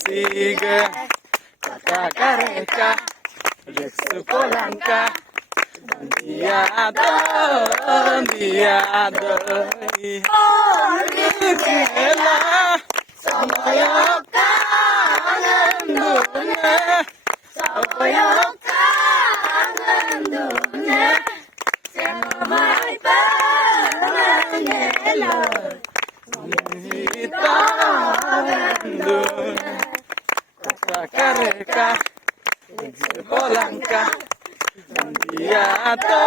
Siga, cacareca, Rexu Polanca, Diado, Ela, Samoyoka, Nandune, Samoyoka, Nandune, Samai Panelo, Kita Nandune. Cacareca, Polanca, Diado.